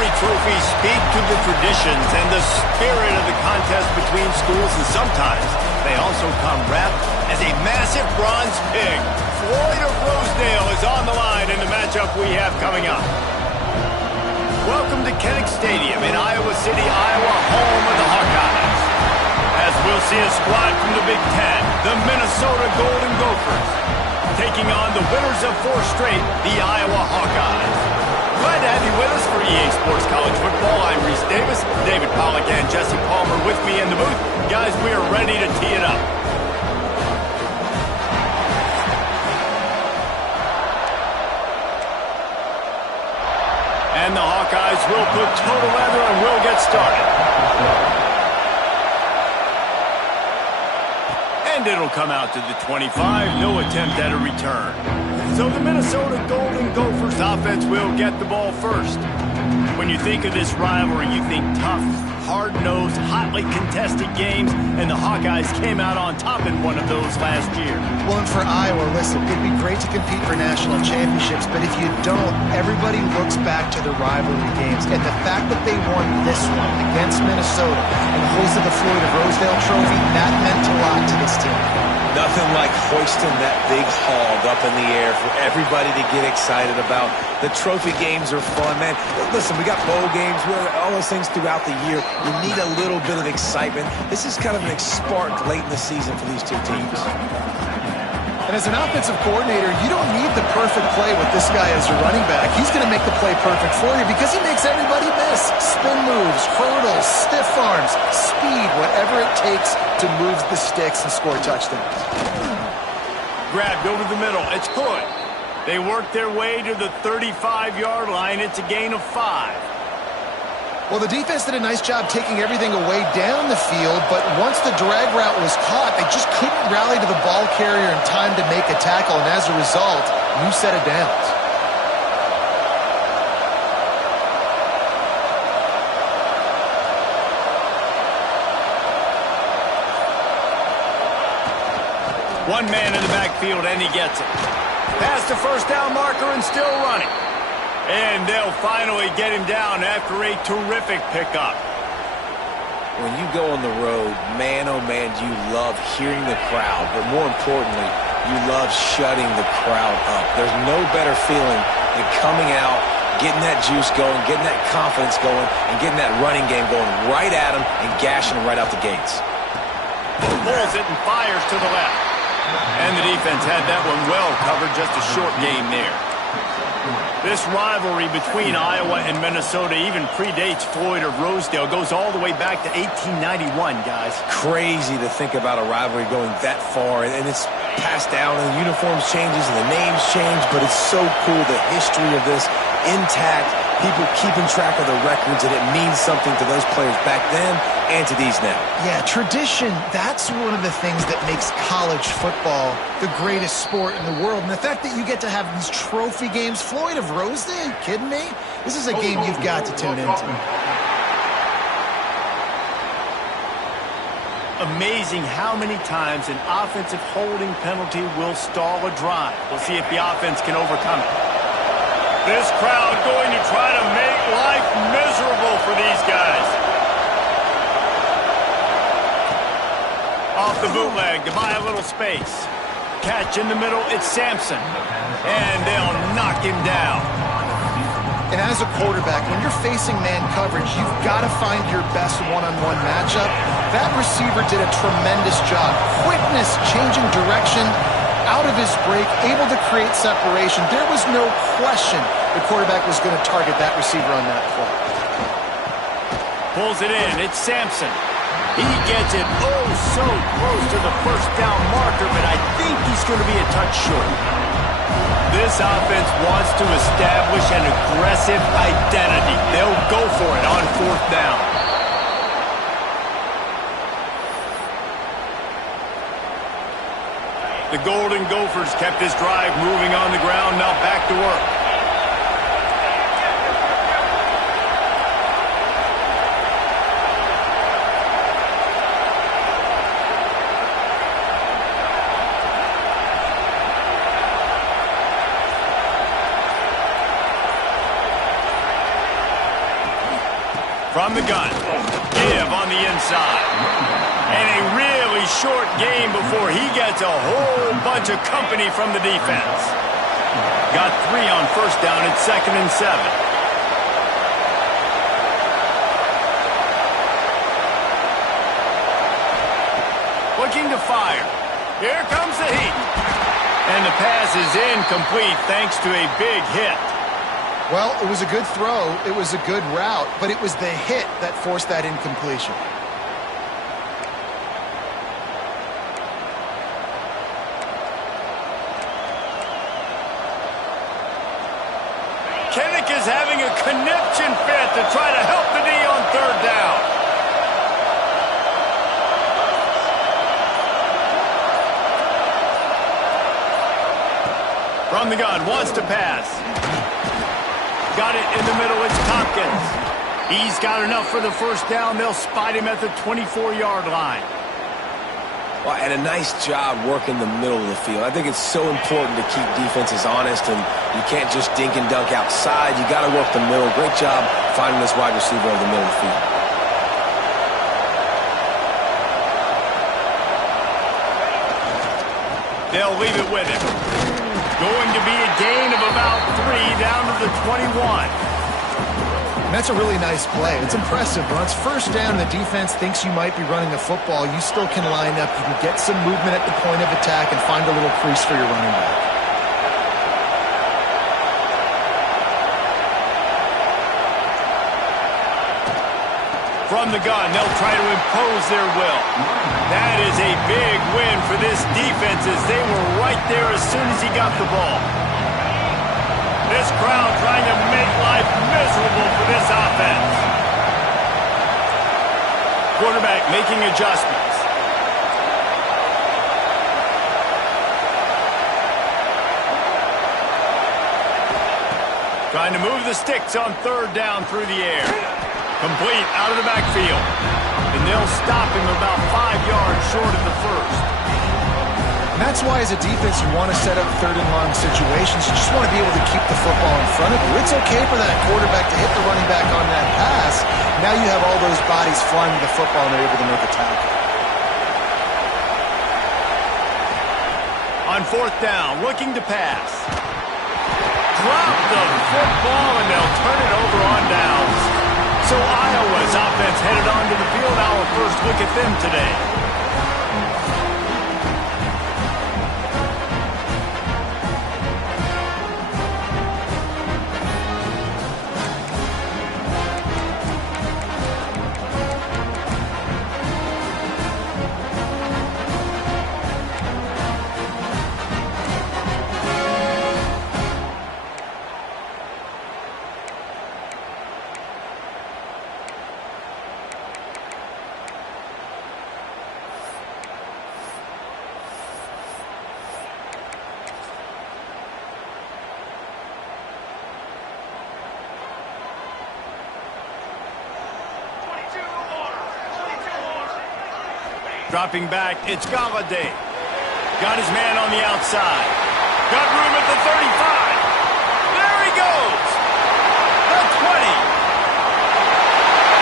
Rivalry trophies speak to the traditions and the spirit of the contest between schools, and sometimes they also come wrapped as a massive bronze pig. Floyd of Rosedale is on the line in the matchup we have coming up. Welcome to Kinnick Stadium in Iowa City, Iowa, home of the Hawkeyes. As we'll see a squad from the Big Ten, the Minnesota Golden Gophers, taking on the winners of 4 straight, the Iowa Hawkeyes. Glad to have you with us for EA Sports College Football. I'm Reese Davis, David Pollack, and Jesse Palmer with me in the booth. Guys, we are ready to tee it up. And the Hawkeyes will put total leather and we'll get started. And it'll come out to the 25. No attempt at a return. So the Minnesota Golden Gophers offense will get the ball first. When you think of this rivalry, you think tough, hard-nosed, hotly contested games, and the Hawkeyes came out on top in one of those last year. Well, and for Iowa, listen, it'd be great to compete for national championships, but if you don't, everybody looks back to the rivalry games. And the fact that they won this one against Minnesota and hoisted the Floyd of Rosedale trophy, that meant a lot to this team. Nothing like hoisting that big hog up in the air for everybody to get excited about. The trophy games are fun, man. Listen, we got bowl games, all those things throughout the year. You need a little bit of excitement. This is kind of an spark late in the season for these two teams. And as an offensive coordinator, you don't need the perfect play with this guy as your running back. He's going to make the play perfect for you because he makes everybody miss. Spin moves, hurdles, stiff arms, speed, whatever it takes to move the sticks and score touchdowns. Grabbed over the middle. It's Hood. They work their way to the 35-yard line. It's a gain of 5. Well, the defense did a nice job taking everything away down the field, but once the drag route was caught, they just couldn't rally to the ball carrier in time to make a tackle, and as a result, new set of downs. One man in the backfield, and he gets it. Past the first down marker and still running. And they'll finally get him down after a terrific pickup. When you go on the road, man, oh man, you love hearing the crowd. But more importantly, you love shutting the crowd up. There's no better feeling than coming out, getting that juice going, getting that confidence going, and getting that running game going right at them and gashing them right out the gates. Pulls it and fires to the left. And the defense had that one well covered, just a short game there. This rivalry between Iowa and Minnesota even predates Floyd of Rosedale. Goes all the way back to 1891, guys. Crazy to think about a rivalry going that far. And it's passed down, and the uniforms changes, and the names change. But it's so cool, the history of this intact. People keeping track of the records, and it means something to those players back then and to these now. Yeah, tradition, that's one of the things that makes college football the greatest sport in the world. And the fact that you get to have these trophy games, Floyd of Rosedale, are you kidding me? This is a game you've got to tune into. Amazing how many times an offensive holding penalty will stall a drive. We'll see if the offense can overcome it. This crowd going to try to make life miserable for these guys. Off the bootleg to buy a little space. Catch in the middle, it's Sampson. And they'll knock him down. And as a quarterback, when you're facing man coverage, you've got to find your best one-on-one matchup. That receiver did a tremendous job. Quickness, changing direction, out of his break, able to create separation. There was no question the quarterback was going to target that receiver on that play. Pulls it in. It's Sampson. He gets it oh so close to the first down marker, but I think he's going to be a touch short. This offense wants to establish an aggressive identity. They'll go for it on 4th down. The Golden Gophers kept this drive moving on the ground, now back to work. From the gun. Give on the inside. And a really short game before he gets a whole bunch of company from the defense. Got 3 on first down at 2nd and 7. Looking to fire. Here comes the heat. And the pass is incomplete thanks to a big hit. Well, it was a good throw. It was a good route, but it was the hit that forced that incompletion. Kinnick is having a conniption fit to try to help the D on 3rd down. From the gun, wants to pass. Got it in the middle, it's Tompkins. He's got enough for the first down. They'll spot him at the 24-yard line. Well, and a nice job working the middle of the field. I think it's so important to keep defenses honest, and you can't just dink and dunk outside. You got to work the middle. Great job finding this wide receiver over the middle of the field. They'll leave it with him. Going to be a gain of about 3 down to the 21. And that's a really nice play. It's impressive. When it's first down and the defense thinks you might be running a football, you still can line up. You can get some movement at the point of attack and find a little crease for your running back. From the gun, they'll try to impose their will. That is a big win for this defense as they were right there as soon as he got the ball. This crowd trying to make life miserable for this offense. Quarterback making adjustments. Trying to move the sticks on 3rd down through the air. Complete out of the backfield. And they'll stop him about 5 yards short of the first. And that's why as a defense you want to set up 3rd and long situations. You just want to be able to keep the football in front of you. It's okay for that quarterback to hit the running back on that pass. Now you have all those bodies flying to the football and they're able to make a tackle. On 4th down, looking to pass. Drop the football and they'll turn it over on downs. So Iowa's offense headed onto the field. Our first look at them today. Dropping back, it's Galladay. Got his man on the outside. Got room at the 35. There he goes. The 20.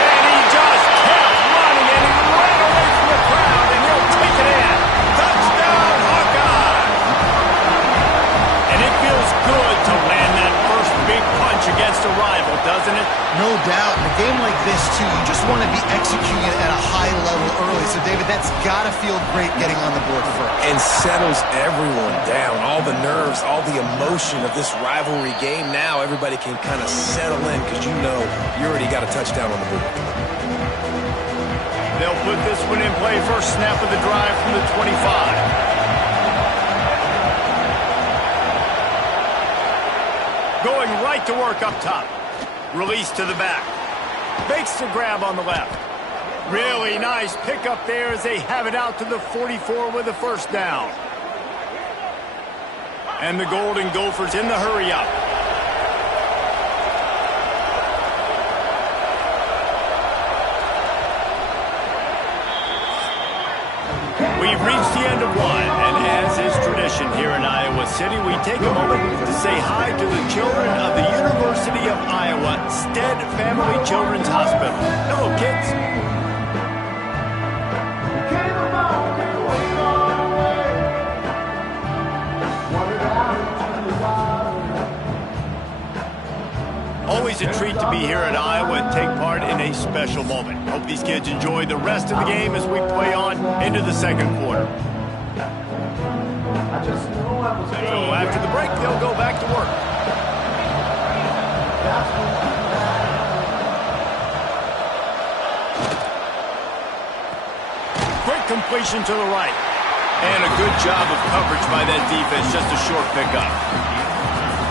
And he just kept running, and he ran away from the crowd, and he'll take it in. Touchdown, Hawkeye. And it feels good to land that first big punch against a rival, doesn't it? No doubt. In a game like this, too, you just want to be executing at a high level early. So, David, that's got to feel great getting on the board first. And settles everyone down. All the nerves, all the emotion of this rivalry game. Now everybody can kind of settle in because you know you already got a touchdown on the board. They'll put this one in play. First snap of the drive from the 25. Going right to work up top. Release to the back. Makes the grab on the left. Really nice pickup there as they have it out to the 44 with the first down. And the Golden Gophers in the hurry up. We We've reached the end of one, and as is tradition here in Iowa City, we take a moment to say hi to the children of the University of Iowa Stead Family Children's Hospital. Hello, kids. Always a treat to be here at Iowa and take part in a special moment. Hope these kids enjoy the rest of the game as we play on into the second quarter. So after the break, they'll go back to work. Quick completion to the right. And a good job of coverage by that defense, just a short pickup.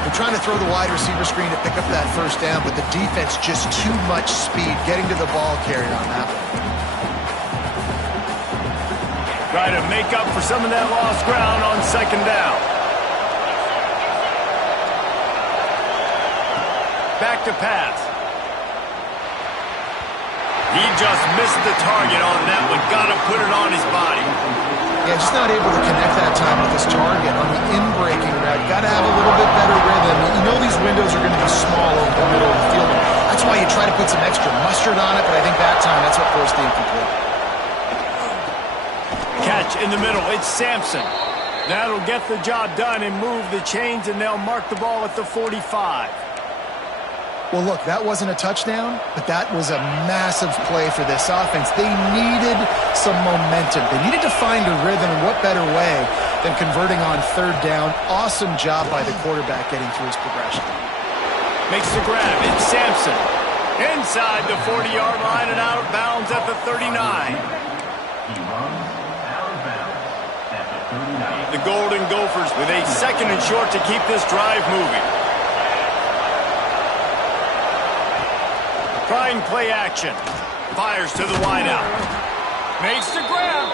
They're trying to throw the wide receiver screen to pick up that first down, but the defense just too much speed getting to the ball carrier on that one. Try to make up for some of that lost ground on second down. Back to pass. He just missed the target on that one. Got to put it on his body. Yeah, just not able to connect that time with his target on the in-breaking route. Got to have a little bit better rhythm. You know these windows are going to be small over the middle of the field. That's why you try to put some extra mustard on it, but I think that time that's what forced the incomplete. Catch in the middle. It's Sampson. That'll get the job done and move the chains, and they'll mark the ball at the 45. Well, look, that wasn't a touchdown, but that was a massive play for this offense. They needed some momentum. They needed to find a rhythm, and what better way than converting on third down. Awesome job by the quarterback getting through his progression. Makes the grab. It's Sampson. Inside the 40-yard line and out of bounds at the 39. The Golden Gophers with a second and short to keep this drive moving. Trying play action. Fires to the wideout. Makes the grab.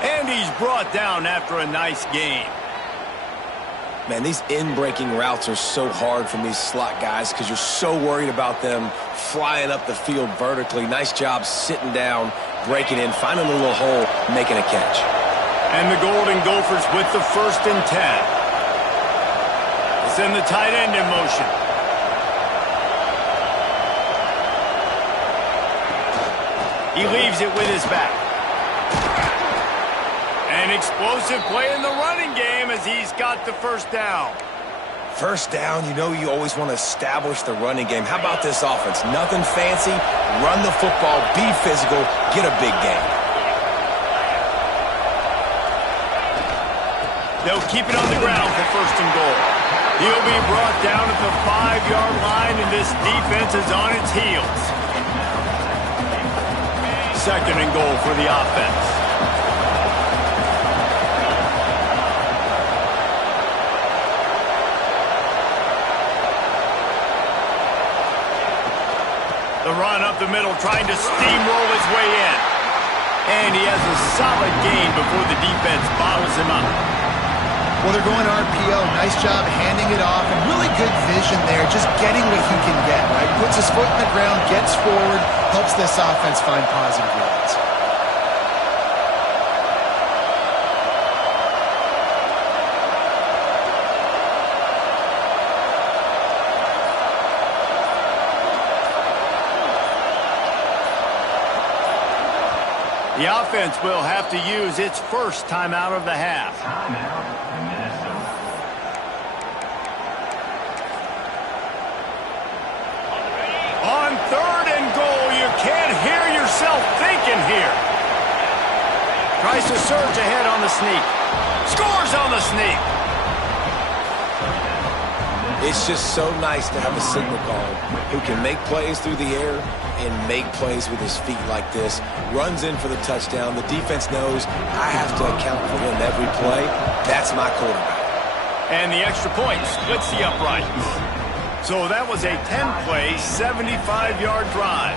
And he's brought down after a nice gain. Man, these in-breaking routes are so hard from these slot guys because you're so worried about them flying up the field vertically. Nice job sitting down, breaking in, finding a little hole, making a catch. And the Golden Gophers with the 1st and 10. They send the tight end in motion. He leaves it with his back. An explosive play in the running game as he's got the first down. First down, you know you always want to establish the running game. How about this offense? Nothing fancy. Run the football, be physical, get a big gain. They'll keep it on the ground for 1st and goal. He'll be brought down at the 5-yard line, and this defense is on its heels. 2nd and goal for the offense. The run up the middle, trying to steamroll his way in. And he has a solid gain before the defense bottles him up. Well, they're going RPO. Nice job handing it off, and really good vision there, just getting what he can get, right? Puts his foot in the ground, gets forward, helps this offense find positive yards. The offense will have to use its first timeout of the half. On 3rd and goal, you can't hear yourself thinking here. Tries to surge ahead on the sneak. Scores on the sneak. It's just so nice to have a signal caller who can make plays through the air and make plays with his feet like this. Runs in for the touchdown. The defense knows I have to account for him every play. That's my quarterback. And the extra point splits the uprights. So that was a 10-play, 75-yard drive.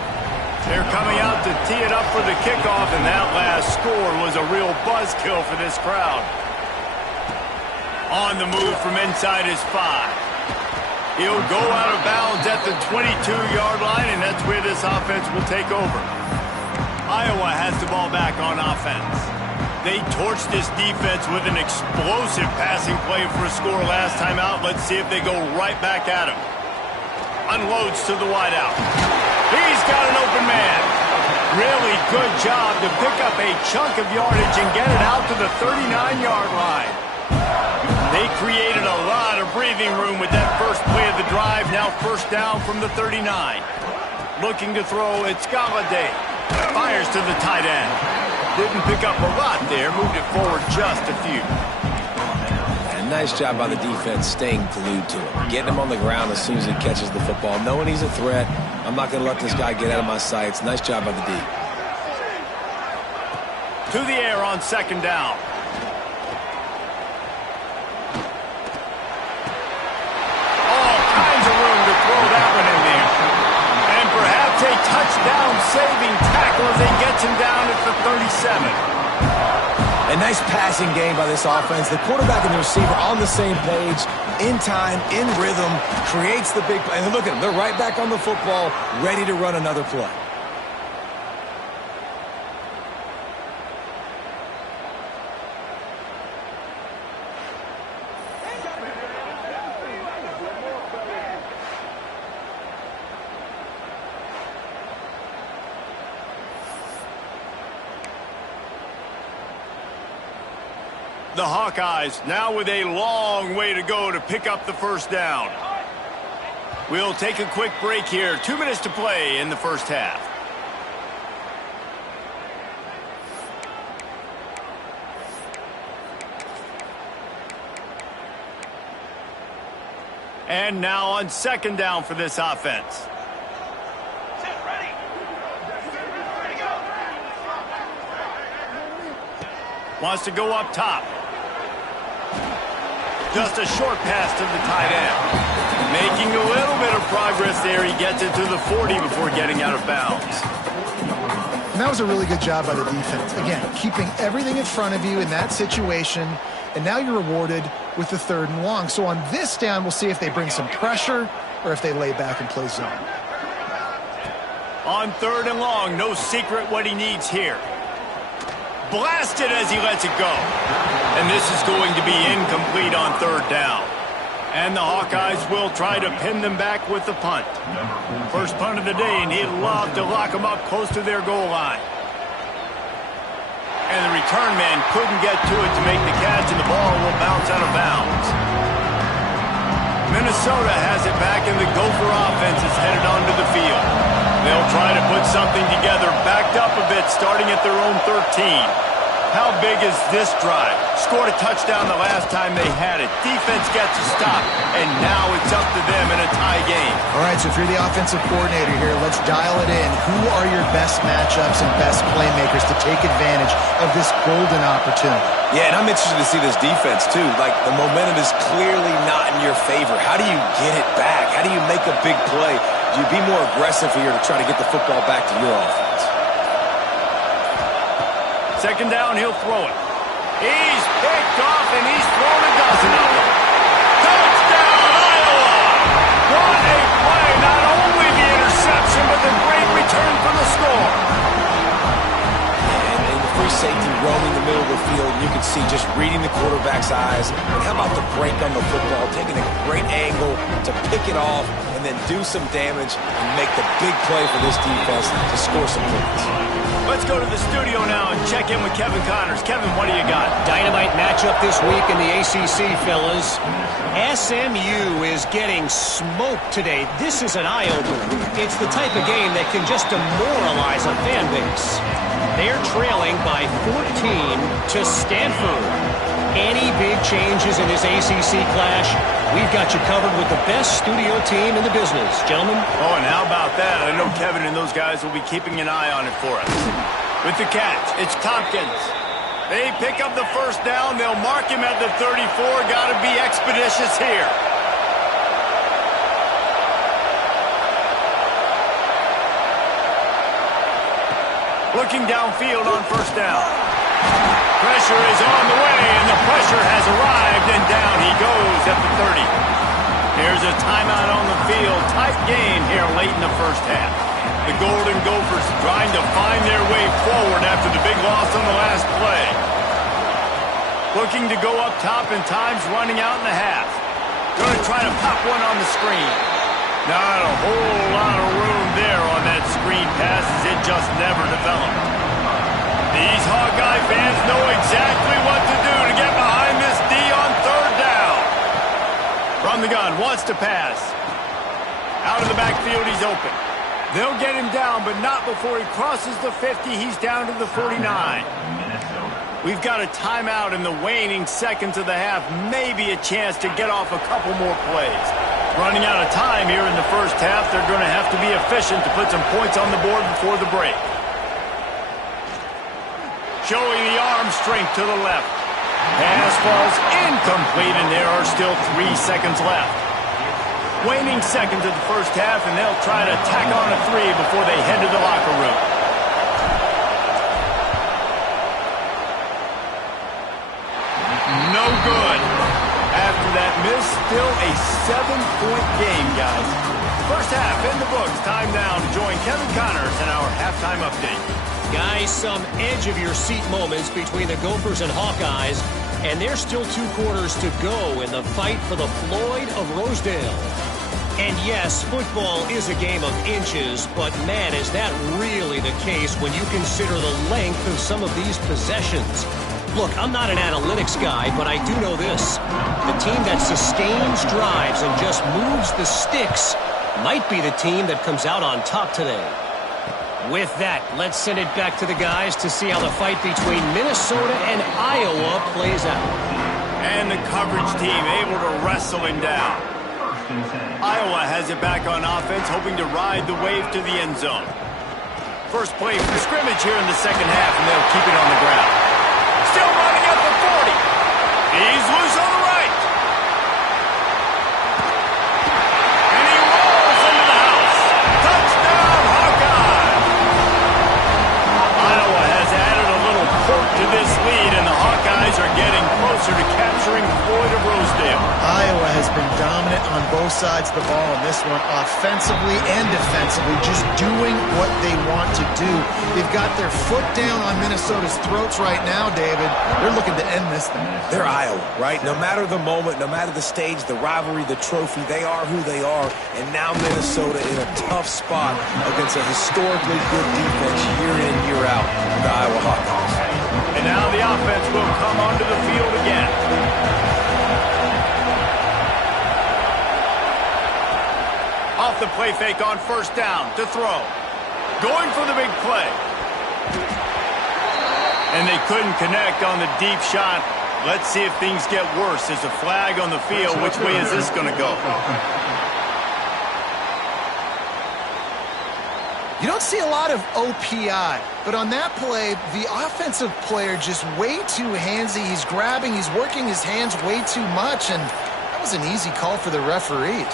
They're coming out to tee it up for the kickoff, and that last score was a real buzzkill for this crowd. On the move from inside his 5. He'll go out of bounds at the 22-yard line, and that's where this offense will take over. Iowa has the ball back on offense. They torched this defense with an explosive passing play for a score last time out. Let's see if they go right back at him. Unloads to the wideout. He's got an open man. Really good job to pick up a chunk of yardage and get it out to the 39-yard line. They created a lot of breathing room with that first play of the drive. Now first down from the 39. Looking to throw, it's Galladay. Fires to the tight end. Didn't pick up a lot there. Moved it forward just a few. And nice job by the defense staying glued to him. Getting him on the ground as soon as he catches the football. Knowing he's a threat. I'm not going to let this guy get out of my sights. Nice job by the D. To the air on second down. A touchdown-saving tackle as he gets him down at the 37. A nice passing game by this offense. The quarterback and the receiver on the same page, in time, in rhythm, creates the big play. And look at them. They're right back on the football, ready to run another play. The Hawkeyes now with a long way to go to pick up the first down. We'll take a quick break here. 2 minutes to play in the first half. And now on second down for this offense. Wants to go up top. Just a short pass to the tight end. Making a little bit of progress there. He gets it to the 40 before getting out of bounds. And that was a really good job by the defense. Again, keeping everything in front of you in that situation. And now you're rewarded with the 3rd and long. So on this down, we'll see if they bring some pressure or if they lay back and play zone. On 3rd and long, no secret what he needs here. Blasted as he lets it go. And this is going to be incomplete on 3rd down. And the Hawkeyes will try to pin them back with the punt. First punt of the day, and he'd love to lock them up close to their goal line. And the return man couldn't get to it to make the catch, and the ball will bounce out of bounds. Minnesota has it back, and the Gopher offense is headed onto the field. They'll try to put something together, backed up a bit, starting at their own 13. How big is this drive? Scored a touchdown the last time they had it. Defense gets a stop, and now it's up to them in a tie game. All right, so if you're the offensive coordinator here, let's dial it in. Who are your best matchups and best playmakers to take advantage of this golden opportunity? Yeah, and I'm interested to see this defense, too. Like, the momentum is clearly not in your favor. How do you get it back? How do you make a big play? Do you be more aggressive here to try to get the football back to your offense? Second down, he'll throw it. He's picked off, and he's thrown a dozen of them. Touchdown, Iowa! What a play! Not only the interception, but the great return for the score. And the free safety roaming the middle of the field, you can see just reading the quarterback's eyes. And how about the break on the football, taking a great angle to pick it off and then do some damage and make the big play for this defense to score some points. Let's go to the studio now and check in with Kevin Connors. Kevin, what do you got? Dynamite matchup this week in the ACC, fellas. SMU is getting smoked today. This is an eye-opener. It's the type of game that can just demoralize a fan base. They're trailing by 14 to Stanford. Any big changes in this ACC clash, we've got you covered with the best studio team in the business. Gentlemen? Oh, and how about that? I know Kevin and those guys will be keeping an eye on it for us. With the catch, it's Tompkins. They pick up the first down. They'll mark him at the 34. Got to be expeditious here. Looking downfield on first down. Pressure is on the way, and the pressure has arrived, and down he goes at the 30. Here's a timeout on the field. Tight game here late in the first half. The Golden Gophers trying to find their way forward after the big loss on the last play. Looking to go up top, and time's running out in the half. Going to try to pop one on the screen. Not a whole lot of room there on that screen pass as it just never developed. These Hawkeye fans know exactly what to do to get behind this D on third down. From the gun, wants to pass. Out of the backfield, he's open. They'll get him down, but not before he crosses the 50. He's down to the 49. We've got a timeout in the waning seconds of the half. Maybe a chance to get off a couple more plays. Running out of time here in the first half. They're going to have to be efficient to put some points on the board before the break. Showing the arm strength to the left. Pass falls incomplete, and there are still 3 seconds left. Waning seconds of the first half, and they'll try to tack on a 3 before they head to the locker room. No good. After that miss, still a 7-point game, guys. First half in the books. Time now to join Kevin Connors in our halftime update. Guys, some edge-of-your-seat moments between the Gophers and Hawkeyes, and there's still 2 quarters to go in the fight for the Floyd of Rosedale. And yes, football is a game of inches, but man, is that really the case when you consider the length of some of these possessions. Look, I'm not an analytics guy, but I do know this. The team that sustains drives and just moves the sticks might be the team that comes out on top today. With that, let's send it back to the guys to see how the fight between Minnesota and Iowa plays out. And the coverage team able to wrestle him down. Iowa has it back on offense, hoping to ride the wave to the end zone. First play from scrimmage here in the second half, and they'll keep it on the ground. Still running at the 40. He's loose on the right. And he rolls into the house. Touchdown, Hawkeye! Iowa has added a little quirk to this lead, and the Hawkeyes are getting closer to capturing Floyd of Rosedale. Iowa has been dominant on both sides of the ball in this one, offensively and defensively, just doing what they want to do. They've got their foot down on Minnesota's throats right now, David. They're looking to end this thing. They're Iowa, right? No matter the moment, no matter the stage, the rivalry, the trophy, they are who they are. And now Minnesota in a tough spot against a historically good defense year in, year out, the Iowa Hawkeyes. And now the offense will come onto the field again. Off the play fake on first down to throw. Going for the big play. And they couldn't connect on the deep shot. Let's see if things get worse. There's a flag on the field. Which way is this going to go? You don't see a lot of OPI, but on that play, the offensive player just way too handsy. He's grabbing, he's working his hands way too much, and that was an easy call for the referees.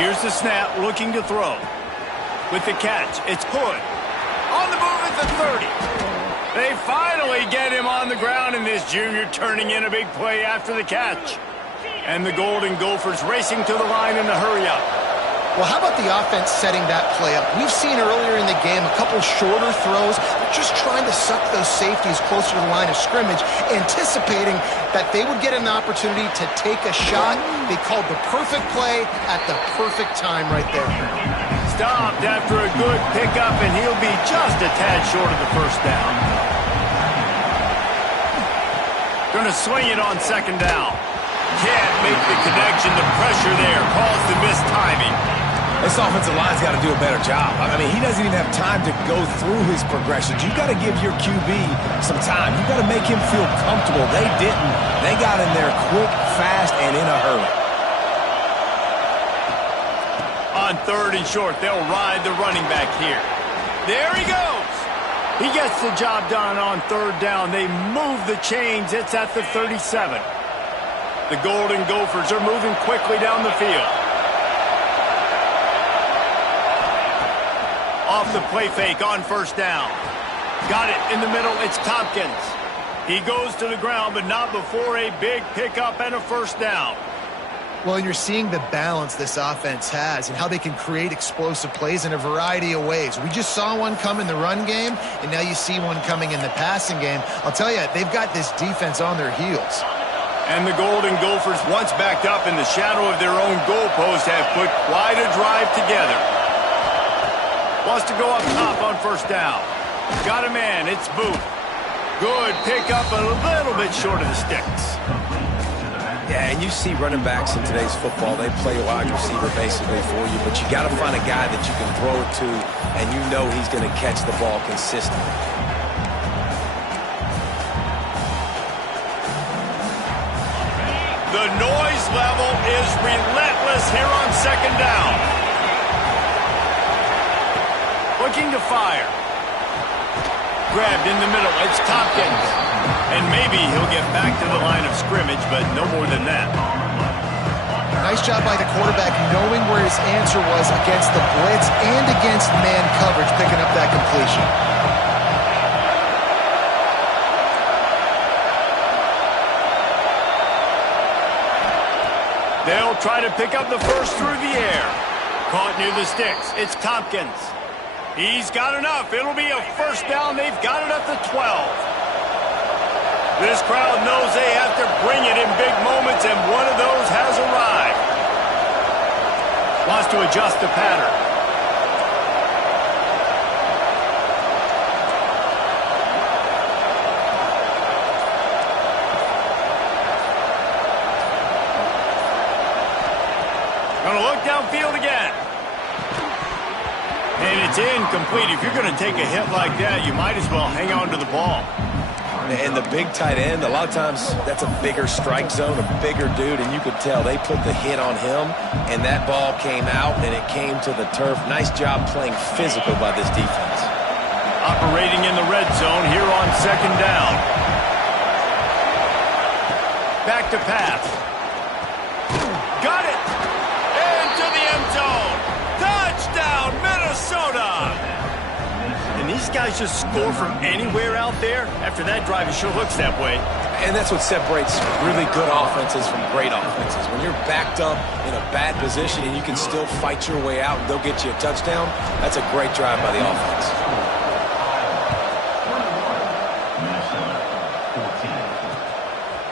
Here's the snap, looking to throw. With the catch, it's Hood. On the move at the 30. They finally get him on the ground, and this junior turning in a big play after the catch. And the Golden Gophers racing to the line in the hurry-up. Well, how about the offense setting that play up? We've seen earlier in the game a couple shorter throws. They're just trying to suck those safeties closer to the line of scrimmage, anticipating that they would get an opportunity to take a shot. They called the perfect play at the perfect time right there. Stopped after a good pickup, and he'll be just a tad short of the first down. Going to swing it on second down. Can't make the connection. The pressure there caused the missed timing. This offensive line's got to do a better job. I mean, he doesn't even have time to go through his progressions. You've got to give your QB some time. You've got to make him feel comfortable. They didn't. They got in there quick, fast, and in a hurry. On third and short, they'll ride the running back here. There he goes. He gets the job done on third down. They move the chains. It's at the 37. The Golden Gophers are moving quickly down the field. Off the play fake on first down. Got it in the middle. It's Tompkins. He goes to the ground, but not before a big pickup and a first down. Well, and you're seeing the balance this offense has and how they can create explosive plays in a variety of ways. We just saw one come in the run game, and now you see one coming in the passing game. I'll tell you, they've got this defense on their heels. And the Golden Gophers, once backed up in the shadow of their own goalpost, have put quite a drive together. Wants to go up top on first down. Got a man, it's Booth. Good pickup, a little bit short of the sticks. Yeah, and you see running backs in today's football, they play a wide receiver basically for you, but you got to find a guy that you can throw it to, and you know he's going to catch the ball consistently. The noise level is relentless here on second down. Looking to fire. Grabbed in the middle, it's Tompkins. And maybe he'll get back to the line of scrimmage, but no more than that. Nice job by the quarterback knowing where his answer was against the blitz and against man coverage, picking up that completion. They'll try to pick up the first through the air. Caught near the sticks. It's Tompkins. He's got enough. It'll be a first down. They've got it at the 12. This crowd knows they have to bring it in big moments, and one of those has arrived. Wants to adjust the pattern. Going to look downfield again. And it's incomplete. If you're going to take a hit like that, you might as well hang on to the ball. And the big tight end, a lot of times that's a bigger strike zone, a bigger dude, and you could tell they put the hit on him, and that ball came out, and it came to the turf. Nice job playing physical by this defense. Operating in the red zone here on second down. Back to pass. Got it! Into the end zone! Touchdown, Minnesota! And these guys just score from anywhere out there? After that drive, it sure looks that way. And that's what separates really good offenses from great offenses. When you're backed up in a bad position and you can still fight your way out and they'll get you a touchdown, that's a great drive by the offense.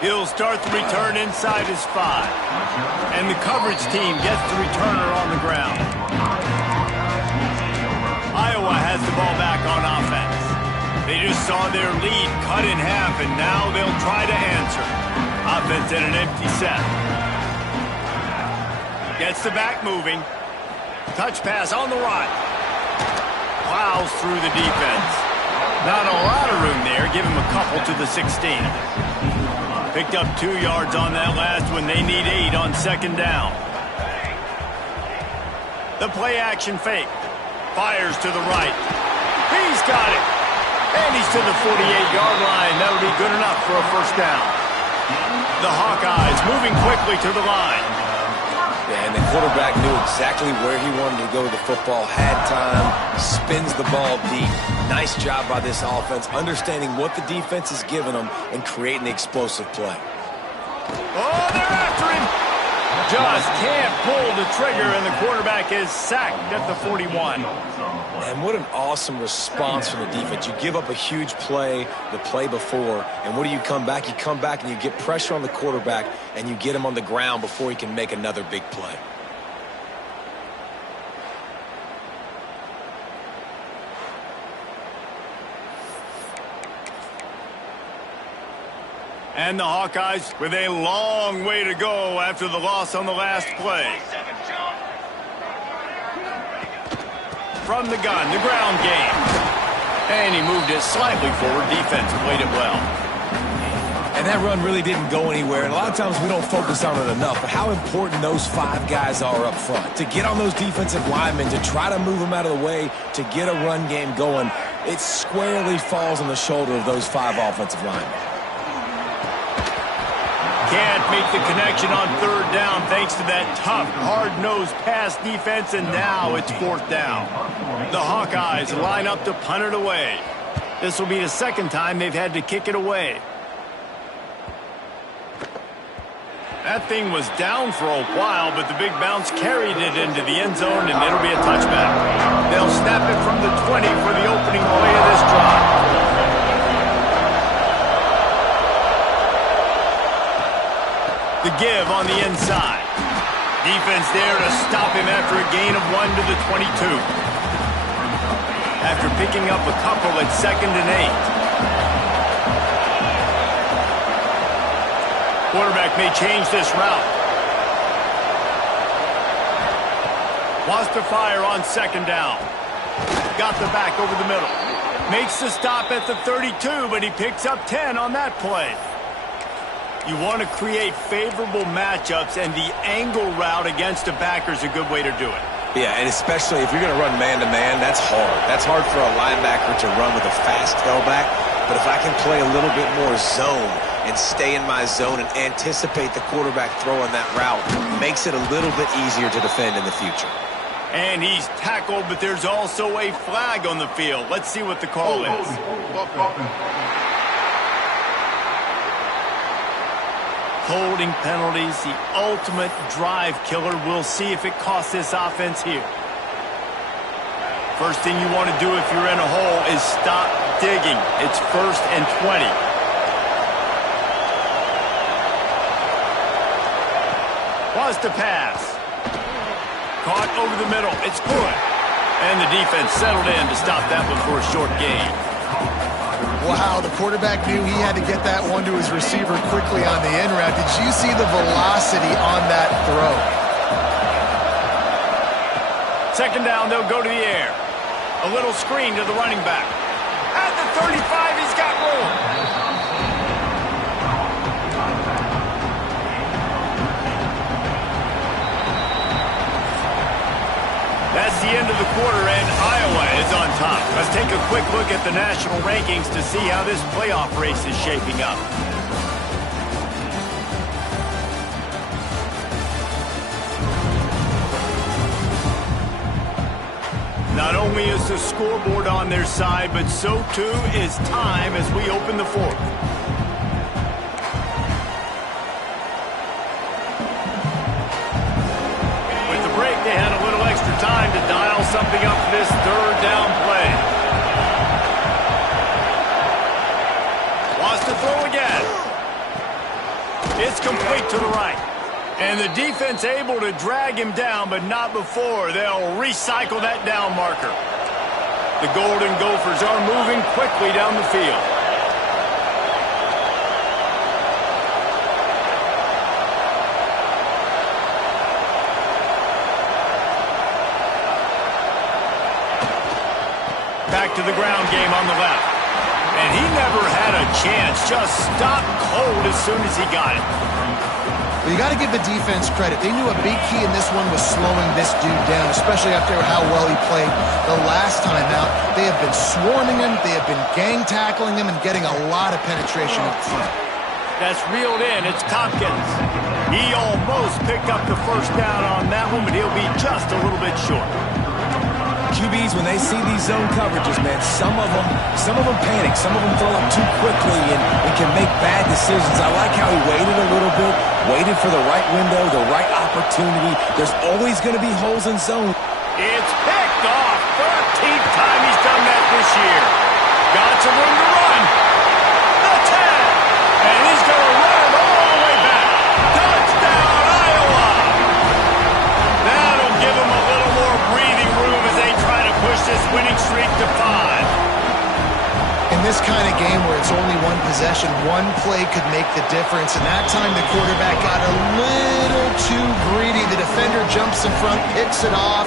He'll start the return inside his 5. And the coverage team gets the returner on the ground. Iowa has the ball back on offense. They just saw their lead cut in half, and now they'll try to answer. Offense in an empty set. Gets the back moving. Touch pass on the right. Plows through the defense. Not a lot of room there. Give him a couple to the 16. Picked up 2 yards on that last one. They need 8 on second down. The play action fake. Fires to the right. He's got it. And he's to the 48-yard line. That'll be good enough for a first down. The Hawkeyes moving quickly to the line. Yeah, and the quarterback knew exactly where he wanted to go with the football, had time, spins the ball deep. Nice job by this offense, understanding what the defense is giving them and creating the explosive play. Oh, they're after him. Just can't pull the trigger, and the quarterback is sacked at the 41. And what an awesome response from the defense. You give up a huge play the play before, and what do you come back? You come back and you get pressure on the quarterback, and you get him on the ground before he can make another big play. And the Hawkeyes with a long way to go after the loss on the last play. From the gun, the ground game. And he moved it slightly forward. Defense played it well. And that run really didn't go anywhere. And a lot of times we don't focus on it enough. But how important those 5 guys are up front. To get on those defensive linemen, to try to move them out of the way, to get a run game going, it squarely falls on the shoulder of those 5 offensive linemen. Can't make the connection on third down thanks to that tough, hard-nosed pass defense, and now it's fourth down. The Hawkeyes line up to punt it away. This will be the second time they've had to kick it away. That thing was down for a while, but the big bounce carried it into the end zone, and it'll be a touchback. They'll snap it from the 20 for the opening play of this drive. The give on the inside. Defense there to stop him after a gain of 1 to the 22. After picking up a couple at 2nd and 8. Quarterback may change this route. Wants to fire on 2nd down. Got the back over the middle. Makes the stop at the 32, but he picks up 10 on that play. You want to create favorable matchups, and the angle route against a backer is a good way to do it. Yeah, and especially if you're going to run man-to-man, that's hard. That's hard for a linebacker to run with a fast tailback. But if I can play a little bit more zone and stay in my zone and anticipate the quarterback throwing that route, makes it a little bit easier to defend in the future. And he's tackled, but there's also a flag on the field. Let's see what the call is. Holding penalties, the ultimate drive killer. We'll see if it costs this offense here. First thing you want to do if you're in a hole is stop digging. It's 1st and 20. Wants to pass. Caught over the middle. It's good. And the defense settled in to stop that one for a short gain. Wow, the quarterback knew he had to get that one to his receiver quickly on the in route. Did you see the velocity on that throw? 2nd down, they'll go to the air. A little screen to the running back. At the 35, he's got room. That's the end of the quarter, and Iowa is on top. Let's take a quick look at the national rankings to see how this playoff race is shaping up. Not only is the scoreboard on their side, but so too is time as we open the 4th. With the break, they had a little extra time to dial something up for this 3rd down play. Wants to throw again. It's complete to the right. And the defense able to drag him down, but not before. They'll recycle that down marker. The Golden Gophers are moving quickly down the field. Back to the ground game on the left. And he never had a chance. Just stopped cold as soon as he got it. Well, you got to give the defense credit. They knew a big key in this one was slowing this dude down, especially after how well he played the last time out. They have been swarming him. They have been gang tackling him and getting a lot of penetration up front. That's reeled in. It's Tompkins. He almost picked up the 1st down on that one, but he'll be just a little bit short. QBs, when they see these zone coverages, man, some of them panic. Some of them throw up too quickly and can make bad decisions. I like how he waited a little bit, waited for the right window, the right opportunity. There's always going to be holes in zone. It's picked off. 13th time he's done that this year. Got some room to run. The 10. And he's going to run it all the way back. Touchdown, Iowa. That'll give him a little more breathing room as they try to push this winning streak to 5. In this kind of game where it's only one possession, one play could make the difference. And that time the quarterback got a little too greedy. The defender jumps in front, picks it off,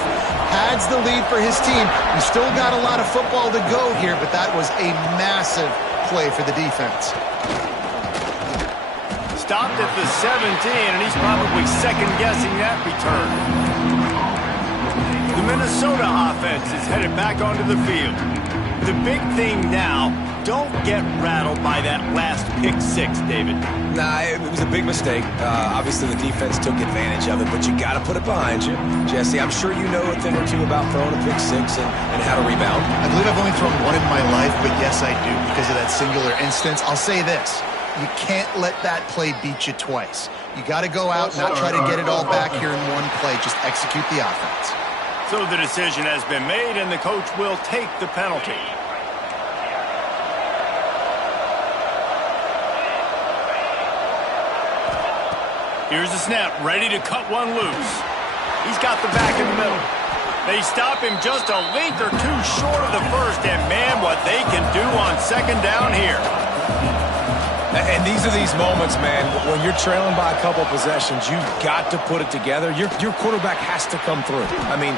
adds the lead for his team. We still got a lot of football to go here, but that was a massive play for the defense. Stopped at the 17, and he's probably second-guessing that return. The Minnesota offense is headed back onto the field. The big thing now, don't get rattled by that last pick 6, David. Nah, it was a big mistake. Obviously, the defense took advantage of it, but you got to put it behind you. Jesse, I'm sure you know a thing or two about throwing a pick 6 and how to rebound. I believe I've only thrown one in my life, but yes, I do because of that singular instance. I'll say this. You can't let that play beat you twice. You got to go out, not try to get it all back here in one play. Just execute the offense. So the decision has been made, and the coach will take the penalty. Here's the snap, ready to cut one loose. He's got the back in the middle. They stop him just a length or two short of the first, and man, what they can do on second down here. And these are these moments, man, when you're trailing by a couple possessions, you've got to put it together. Your quarterback has to come through. I mean,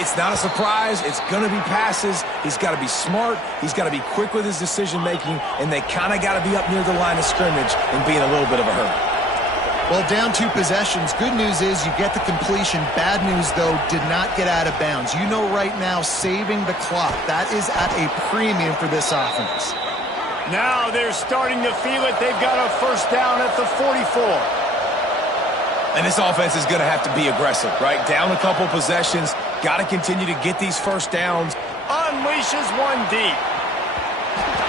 it's not a surprise. It's going to be passes. He's got to be smart. He's got to be quick with his decision-making, and they kind of got to be up near the line of scrimmage and be in a little bit of a hurry. Well, down 2 possessions. Good news is you get the completion. Bad news, though, did not get out of bounds. You know right now, saving the clock. That is at a premium for this offense. Now they're starting to feel it. They've got a first down at the 44. And this offense is going to have to be aggressive, right? Down a couple possessions. Got to continue to get these first downs. Unleashes one deep.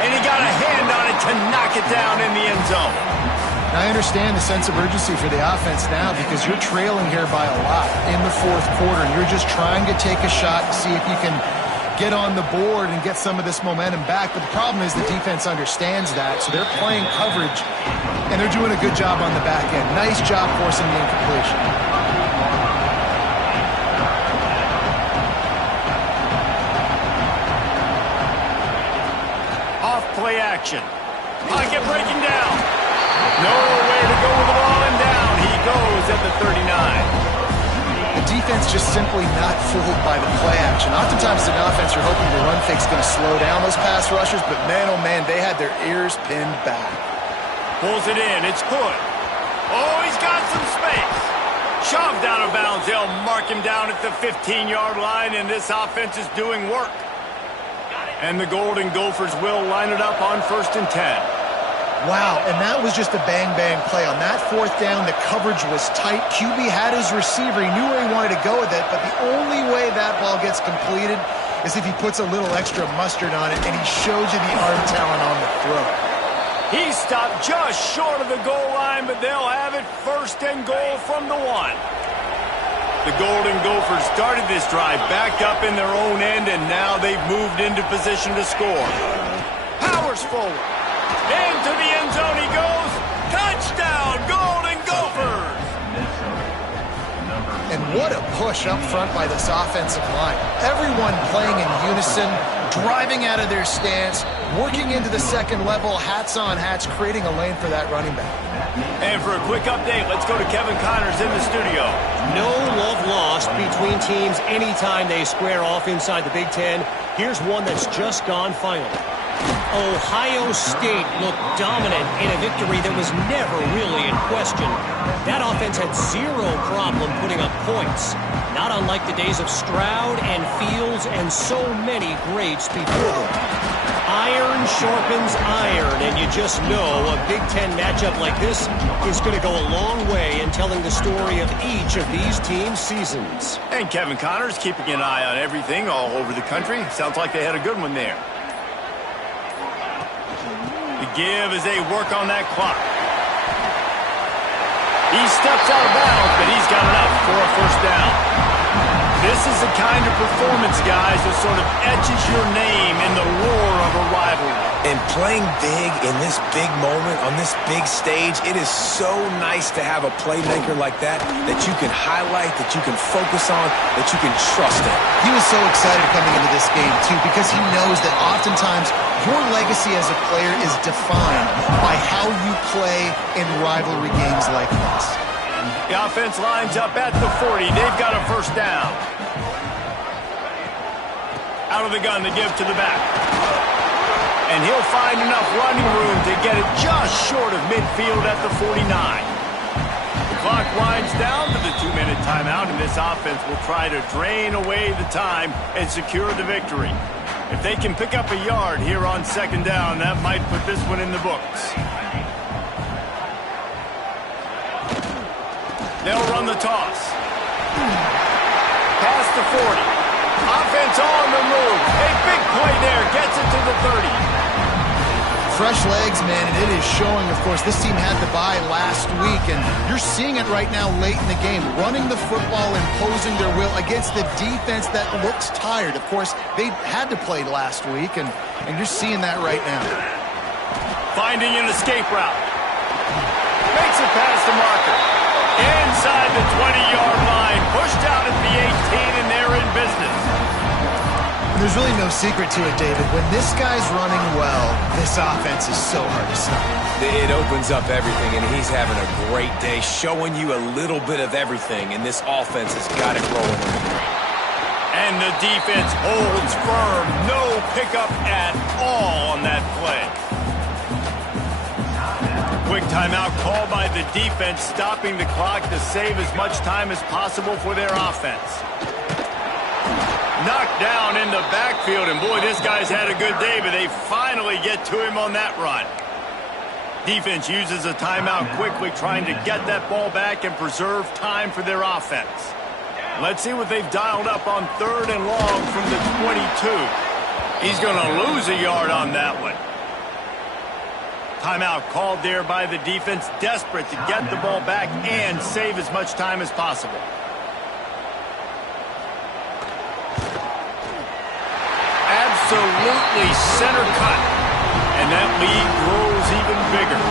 And he got a hand on it to knock it down in the end zone. I understand the sense of urgency for the offense now because you're trailing here by a lot in the 4th quarter, and you're just trying to take a shot to see if you can get on the board and get some of this momentum back. But the problem is the defense understands that, so they're playing coverage, and they're doing a good job on the back end. Nice job forcing the incompletion. Off play action. Pocket breaking down. Nowhere to go with the ball, and down he goes at the 39. The defense just simply not fooled by the play action. Oftentimes as an offense, you're hoping the run fake's going to slow down those pass rushers, but man, oh man, they had their ears pinned back. Pulls it in. It's Hood. Oh, he's got some space. Shoved out of bounds. They'll mark him down at the 15-yard line, and this offense is doing work. And the Golden Gophers will line it up on 1st and 10. Wow, and that was just a bang-bang play. On that 4th down, the coverage was tight. QB had his receiver. He knew where he wanted to go with it, but the only way that ball gets completed is if he puts a little extra mustard on it, and he shows you the arm talent on the throw. He stopped just short of the goal line, but they'll have it 1st and goal from the 1. The Golden Gophers started this drive back up in their own end, and now they've moved into position to score. Powers forward. Into the end zone he goes. Touchdown, Golden Gophers! And what a push up front by this offensive line. Everyone playing in unison, driving out of their stance, working into the second level, hats on hats, creating a lane for that running back. And for a quick update, let's go to Kevin Connors in the studio. No love lost between teams anytime they square off inside the Big Ten. Here's one that's just gone final. Ohio State looked dominant in a victory that was never really in question. That offense had zero problem putting up points, not unlike the days of Stroud and Fields and so many greats before them. Iron sharpens iron, and you just know a Big Ten matchup like this is going to go a long way in telling the story of each of these teams' seasons. And Kevin Connors keeping an eye on everything all over the country. Sounds like they had a good one there. The give as they work on that clock. He steps out of bounds, but he's got enough for a first down. This is the kind of performance, guys, that sort of etches your name in the roar of a rivalry. And playing big in this big moment, on this big stage, it is so nice to have a playmaker like that you can highlight, that you can focus on, that you can trust in. He was so excited coming into this game, too, because he knows that oftentimes your legacy as a player is defined by how you play in rivalry games like this. The offense lines up at the 40. They've got a first down. Out of the gun, the give to the back. And he'll find enough running room to get it just short of midfield at the 49. The clock winds down to the 2-minute timeout, and this offense will try to drain away the time and secure the victory. If they can pick up a yard here on second down, that might put this one in the books. They'll run the toss. Past the 40. Offense on the move. A big play there. Gets it to the 30. fresh legs, man, and it is showing. Of course, this team had the bye last week, and you're seeing it right now late in the game. Running the football, imposing their will against the defense that looks tired. Of course, they had to play last week, and you're seeing that right now. Finding an escape route. Makes it past the marker. Inside the 20-yard line. Pushed out at the 18, and they're in business. There's really no secret to it, David. When this guy's running well, this offense is so hard to stop. It opens up everything, and he's having a great day, showing you a little bit of everything, and this offense has got it rolling. And the defense holds firm. No pickup at all on that play. Quick timeout called by the defense, stopping the clock to save as much time as possible for their offense. Knocked down in the backfield, and boy, this guy's had a good day, but they finally get to him on that run. Defense uses a timeout quickly, trying to get that ball back and preserve time for their offense. Let's see what they've dialed up on 3rd and long from the 22. He's going to lose a yard on that one. Timeout called there by the defense, desperate to get the ball back and save as much time as possible. Absolutely center cut, and that lead grows even bigger.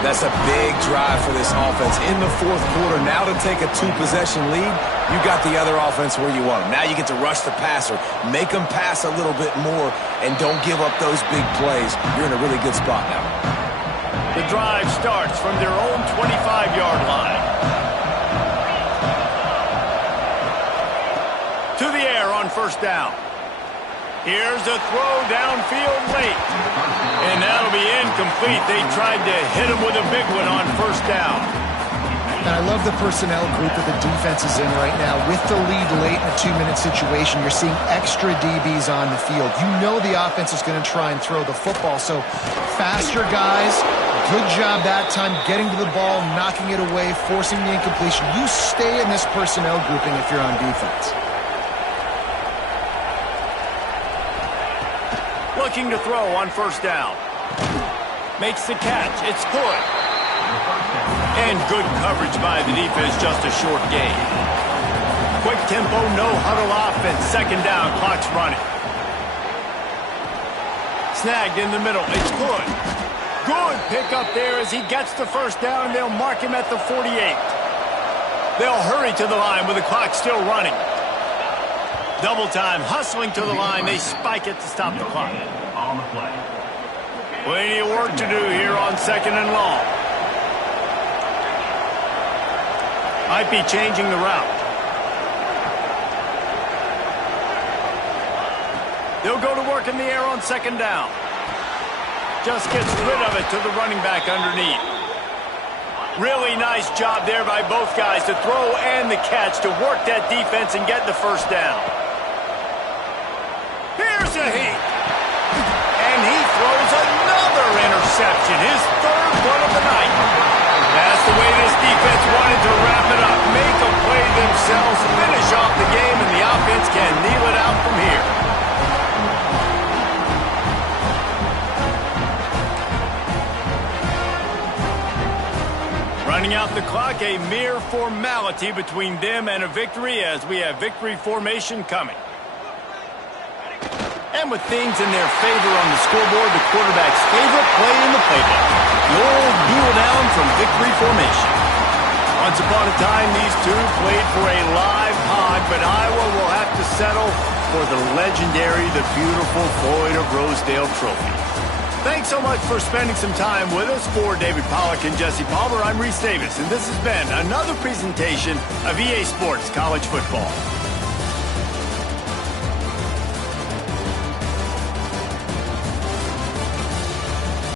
That's a big drive for this offense in the 4th quarter. Now to take a 2-possession lead, you got the other offense where you want them. Now you get to rush the passer, make them pass a little bit more, and don't give up those big plays. You're in a really good spot now. The drive starts from their own 25-yard line. To the air on 1st down. Here's a throw downfield late. And that'll be incomplete. They tried to hit him with a big one on 1st down. And I love the personnel group that the defense is in right now. With the lead late in a 2-minute situation, you're seeing extra DBs on the field. You know the offense is going to try and throw the football. So faster guys, good job that time getting to the ball, knocking it away, forcing the incompletion. You stay in this personnel grouping if you're on defense. Looking to throw on 1st down. Makes the catch. It's good. And good coverage by the defense, just a short gain. Quick tempo, no huddle offense. 2nd down, clock's running. Snagged in the middle. It's good. Good pickup there as he gets the 1st down, and they'll mark him at the 48. They'll hurry to the line with the clock still running. Double time, hustling to the line. They spike it to stop the clock. On the play. Plenty of work to do here on 2nd and long. Might be changing the route. They'll go to work in the air on 2nd down. Just gets rid of it to the running back underneath. Really nice job there by both guys to throw and the catch to work that defense and get the 1st down. Here's a heat. And he throws another interception, his 3rd one of the night. That's the way this defense wanted to wrap it up. Make a play themselves, finish off the game, and the offense can kneel it out from here. Running out the clock, a mere formality between them and a victory as we have victory formation coming. And with things in their favor on the scoreboard, the quarterback's favorite play in the playbook. The old duel down from victory formation. Once upon a time, these two played for a live hog, but Iowa will have to settle for the legendary, the beautiful Floyd of Rosedale trophy. Thanks so much for spending some time with us. For David Pollack and Jesse Palmer, I'm Reese Davis, and this has been another presentation of EA Sports College Football.